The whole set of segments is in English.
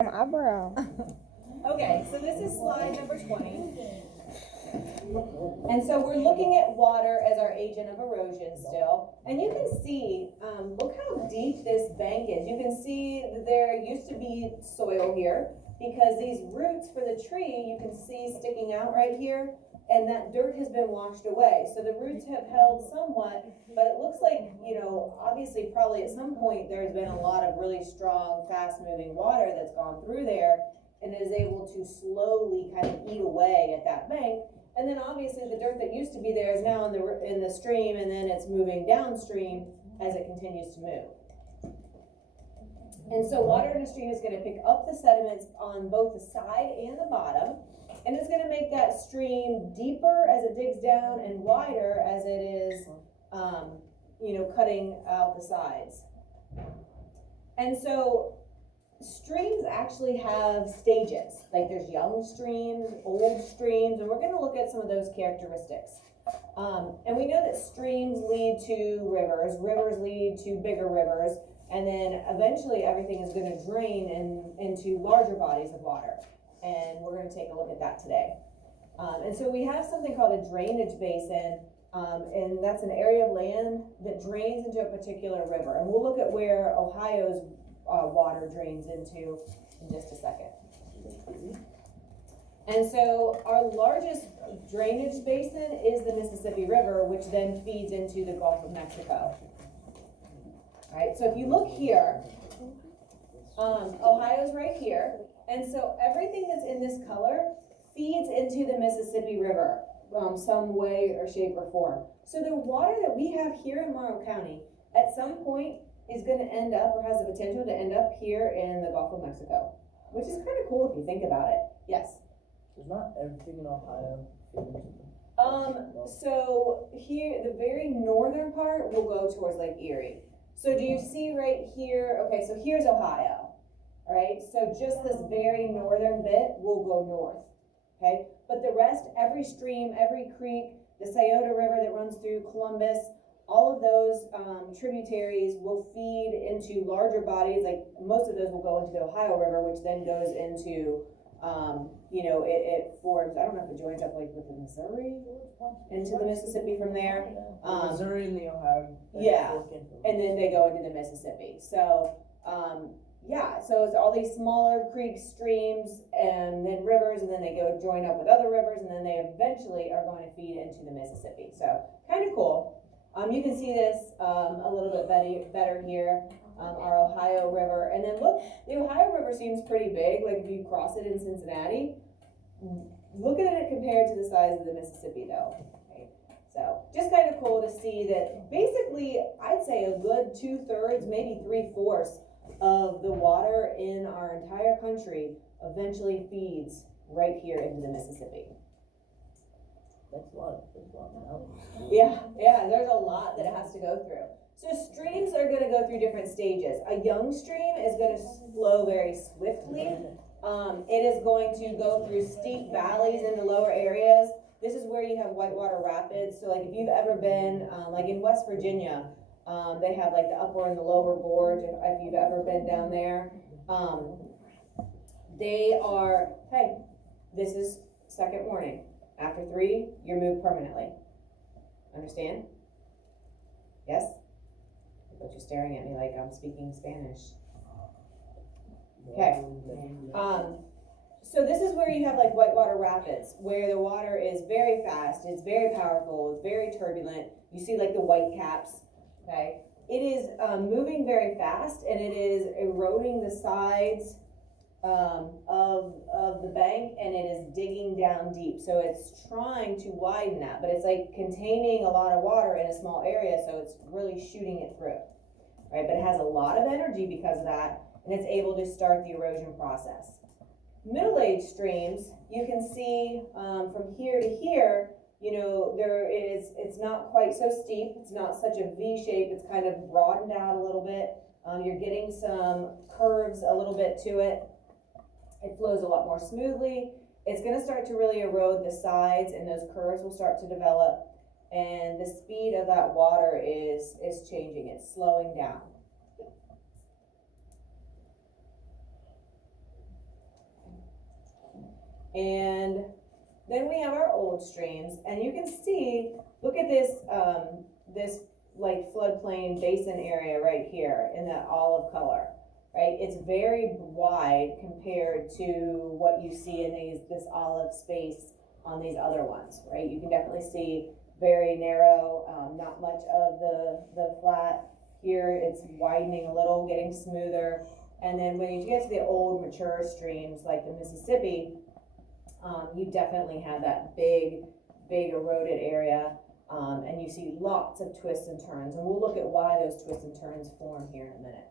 Eyebrow. Okay, so this is slide number 20. And so we're looking at water as our agent of erosion still. And you can see, look how deep this bank is. You can see that there used to be soil here because these roots for the tree, you can see sticking out right here, and that dirt has been washed away. So the roots have held somewhat, but it looks like, obviously probably at some point there's been a lot of really strong, fast-moving water that's gone through there and is able to slowly kind of eat away at that bank. And then obviously the dirt that used to be there is now in the stream, and then it's moving downstream as it continues to move. And so water in a stream is going to pick up the sediments on both the side and the bottom, and it's going to make that stream deeper as it digs down and wider as it is, cutting out the sides. And so streams actually have stages. Like there's young streams, old streams, and we're going to look at some of those characteristics. And we know that streams lead to rivers, rivers lead to bigger rivers, and then eventually everything is going to drain into larger bodies of water. And we're going to take a look at that today. And so we have something called a drainage basin, and that's an area of land that drains into a particular river. And we'll look at where Ohio's water drains into in just a second. And so our largest drainage basin is the Mississippi River, which then feeds into the Gulf of Mexico. All right, so if you look here, Ohio's right here, and so everything that's in this color feeds into the Mississippi River, some way or shape or form. So the water that we have here in Morrow County, at some point, is going to end up, or has the potential to end up here in the Gulf of Mexico, which is kind of cool if you think about it. Yes? There's not everything in Ohio. So here, the very northern part will go towards Lake Erie. So do you see right here, okay, so here's Ohio, all right? So just this very northern bit will go north, okay? But the rest, every stream, every creek, the Scioto River that runs through Columbus, all of those tributaries will feed into larger bodies. Like most of those will go into the Ohio River, which then goes into, it forms, I don't know if it joins up like with the Missouri into the Mississippi from there. Missouri and the Ohio. Yeah, and then they go into the Mississippi. So, so it's all these smaller creeks, streams, and then rivers, and then they go join up with other rivers, and then they eventually are going to feed into the Mississippi. So, kind of cool. You can see this a little bit better here, our Ohio River. And then look, the Ohio River seems pretty big, like if you cross it in Cincinnati. Look at it compared to the size of the Mississippi though. Okay. So just kind of cool to see that basically, I'd say a good 2/3, maybe 3/4 of the water in our entire country eventually feeds right here into the Mississippi. That's a lot. Yeah, there's a lot that it has to go through. So streams are going to go through different stages. A young stream is going to flow very swiftly. It is going to go through steep valleys in the lower areas. This is where you have whitewater rapids. So like if you've ever been, like in West Virginia, they have like the upper and the lower gorge, if you've ever been down there. Hey, this is second warning. After 3, you're moved permanently. Understand? Yes? But you're staring at me like I'm speaking Spanish. Okay. So this is where you have like whitewater rapids, where the water is very fast, it's very powerful, it's very turbulent. You see like the white caps, okay? It is moving very fast, and it is eroding the sides of the bank, and it is digging down deep. So it's trying to widen that, but it's like containing a lot of water in a small area, so it's really shooting it through, right? But it has a lot of energy because of that, and it's able to start the erosion process. Middle-aged streams, you can see from here to here, it's not quite so steep, it's not such a V shape, it's kind of broadened out a little bit. You're getting some curves a little bit to it. It flows a lot more smoothly. It's going to start to really erode the sides, and those curves will start to develop, and the speed of that water is changing. It's slowing down. And then we have our old streams, and you can see, look at this, this like floodplain basin area right here in that olive color, right? It's very wide compared to what you see in this olive space on these other ones, right? You can definitely see very narrow, not much of the flat. Here it's widening a little, getting smoother. And then when you get to the old mature streams like the Mississippi, you definitely have that big eroded area, and you see lots of twists and turns, and we'll look at why those twists and turns form here in a minute.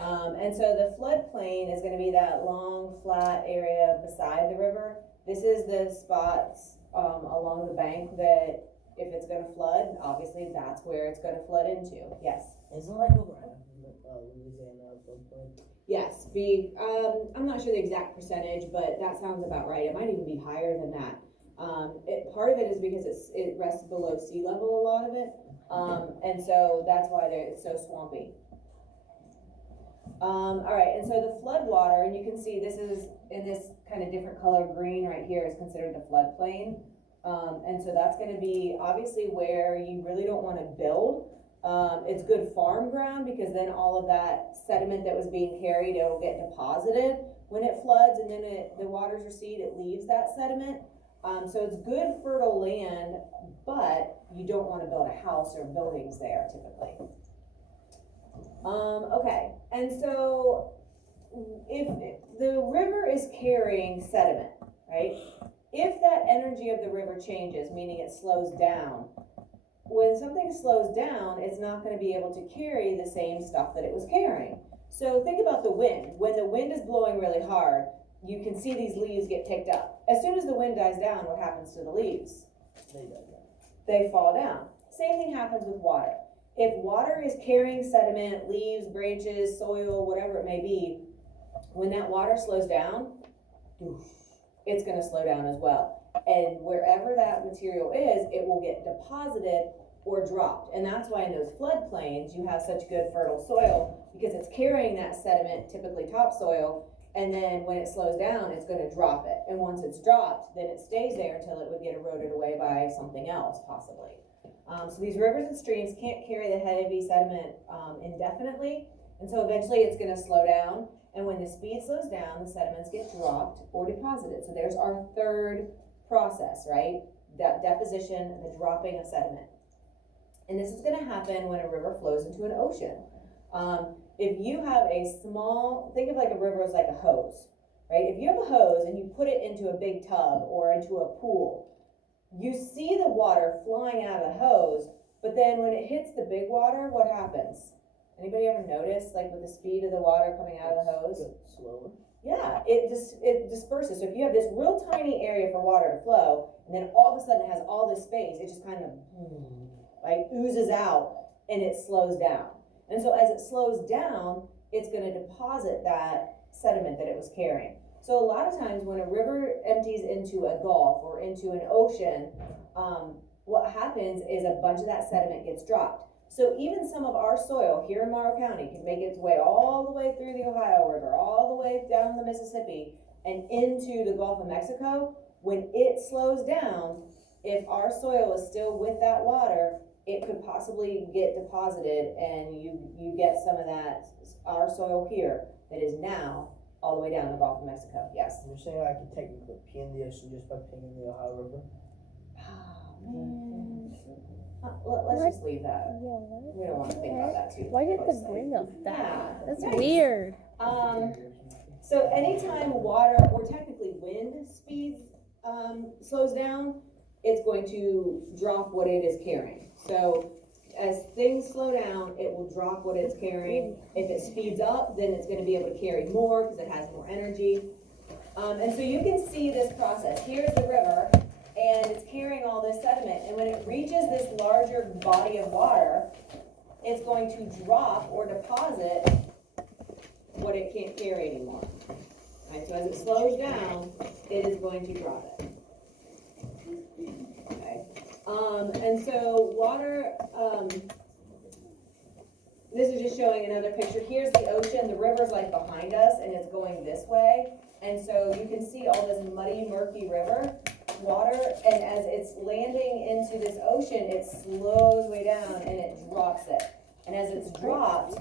And so the floodplain is going to be that long flat area beside the river. This is the spots along the bank that if it's going to flood, obviously that's where it's going to flood into. Yes. Isn't like over half of Louisiana floodplain? Yes, I'm not sure the exact percentage, but that sounds about right. It might even be higher than that. Part of it is because it rests below sea level, a lot of it, and so that's why it's so swampy. All right, and so the flood water, and you can see this is in this kind of different color green right here is considered the floodplain, and so that's going to be obviously where you really don't want to build. It's good farm ground because then all of that sediment that was being carried, it'll get deposited when it floods, and then the waters recede, it leaves that sediment. So it's good fertile land, but you don't want to build a house or buildings there typically. Okay, and so if the river is carrying sediment, right? If that energy of the river changes, meaning it slows down, when something slows down, it's not going to be able to carry the same stuff that it was carrying. So think about the wind. When the wind is blowing really hard, you can see these leaves get picked up. As soon as the wind dies down, what happens to the leaves? They die down. They fall down. Same thing happens with water. If water is carrying sediment, leaves, branches, soil, whatever it may be, when that water slows down, it's going to slow down as well. And wherever that material is, it will get deposited or dropped. And that's why in those floodplains, you have such good fertile soil because it's carrying that sediment, typically topsoil, and then when it slows down, it's going to drop it. And once it's dropped, then it stays there until it would get eroded away by something else, possibly. So these rivers and streams can't carry the heavy sediment indefinitely, and so eventually it's going to slow down. And when the speed slows down, the sediments get dropped or deposited. So there's our third process, right? That deposition, the dropping of sediment. And this is going to happen when a river flows into an ocean. If you have a small, think of like a river as like a hose, right? If you have a hose and you put it into a big tub or into a pool, you see the water flying out of the hose, but then when it hits the big water, what happens? Anybody ever notice, like with the speed of the water coming out of the hose? Slower. Yeah, it disperses. So if you have this real tiny area for water to flow, and then all of a sudden it has all this space, it just kind of like oozes out and it slows down. And so as it slows down, it's going to deposit that sediment that it was carrying. So a lot of times when a river empties into a gulf or into an ocean, what happens is a bunch of that sediment gets dropped. So even some of our soil here in Morrow County can make its way all the way through the Ohio River, all the way down the Mississippi and into the Gulf of Mexico. When it slows down, if our soil is still with that water, it could possibly get deposited and you get some of that, our soil here that is now all the way down the Gulf of Mexico. Yes? You're saying I could technically pee in the ocean just by peeing in the Ohio River? Oh, man. Let's just leave that. Yeah, what? We don't want to think about that too Why did closely. they bring up that? Yeah, That's nice. weird. So anytime water, or technically wind speed slows down, it's going to drop what it is carrying. So as things slow down, it will drop what it's carrying. If it speeds up, then it's going to be able to carry more because it has more energy. And so you can see this process. Here's the river, and it's carrying all this sediment. And when it reaches this larger body of water, it's going to drop or deposit what it can't carry anymore. Right, so as it slows down, it is going to drop it. Okay. And so water, this is just showing another picture. Here's the ocean, the river's like behind us and it's going this way. And so you can see all this muddy, murky river water, and as it's landing into this ocean, it slows way down and it drops it. And as it's dropped,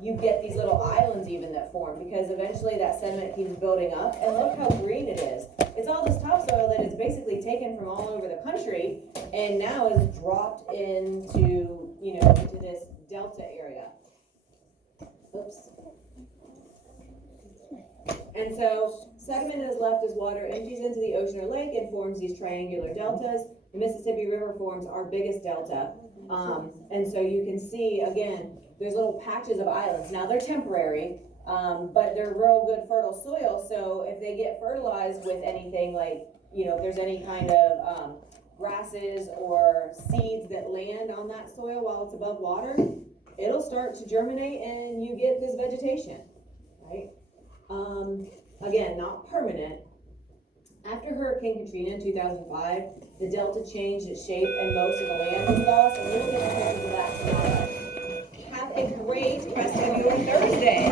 you get these little islands even that form, because eventually that sediment keeps building up, and look how green it is. It's all this topsoil that is basically taken from all over the country, and now is dropped into, you know, into this delta area. Oops. And so sediment is left as water empties into the ocean or lake and forms these triangular deltas. The Mississippi River forms our biggest delta. And so you can see, again, there's little patches of islands. Now they're temporary, but they're real good fertile soil. So if they get fertilized with anything like, you know, if there's any kind of grasses or seeds that land on that soil while it's above water, it'll start to germinate and you get this vegetation, right? Again, not permanent. After Hurricane Katrina in 2005, the delta changed its shape and most of the land was lost, and we'll get into that tomorrow. Have a great rest of your Thursday.